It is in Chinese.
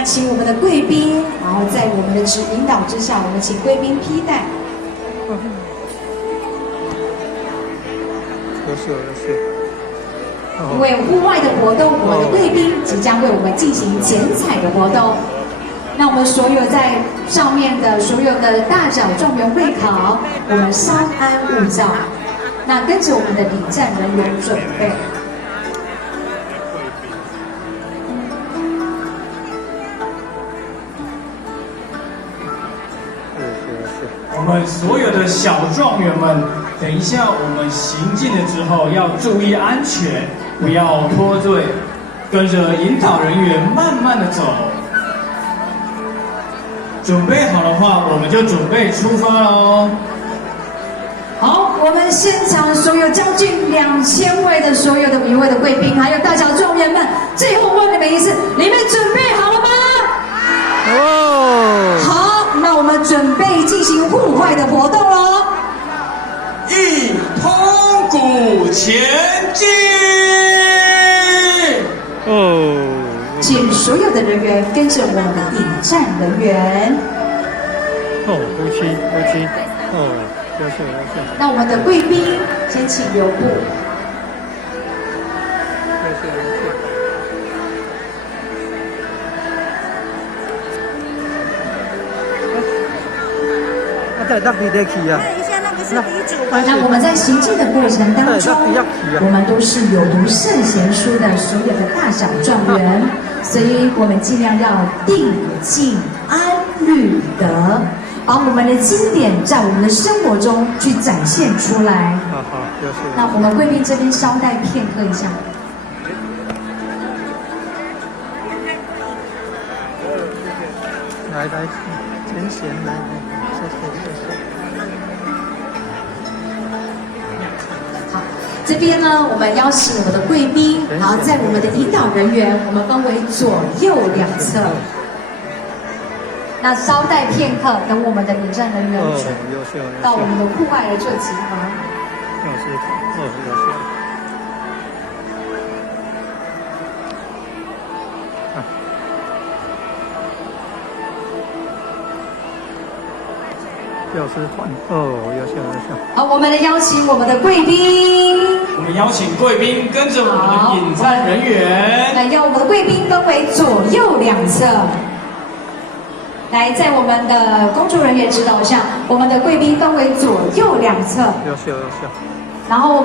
那请我们的贵宾，然后在我们的引导之下，我们请贵宾披戴。因为户外的活动，我们的贵宾即将为我们进行剪彩的活动。那我们所有在上面的所有的大小状元会考，我们稍安勿躁。那跟着我们的领战人员准备。我们所有的小状元们，等一下我们行进了之后要注意安全，不要脱队，跟着引导人员慢慢的走。准备好的话，我们就准备出发喽。好，我们现场所有将近2000位的所有的一位的贵宾，还有大小状元们，最后问你们一次，你们准备好了吗？哦，好，那我们准备进行户外的活动喽。一通鼓前进。哦，请所有的人员跟着我们的引战人员。哦，夫妻，哦。那我们的贵宾先请留步。那我们在行进的过程当中，我们都是有读圣贤书的所有的大小状元，所以我们尽量要定静安律德。把我们的经典在我们的生活中去展现出来。好，那我们贵宾这边稍待片刻一下。来，前贤来，谢谢。好，这边呢，我们邀请我们的贵宾，然后在我们的引导人员，我们分为左右两侧。那稍待片刻，等我们的领战人员到我们的户外来做集合。药师团优秀。好，我们来邀请我们的贵宾。我们邀请贵宾跟着我们的引战人员。来，让我们的贵宾分为左右两侧。来，在我们的工作人员指导下，我们的贵宾分为左右两侧。优秀。然后。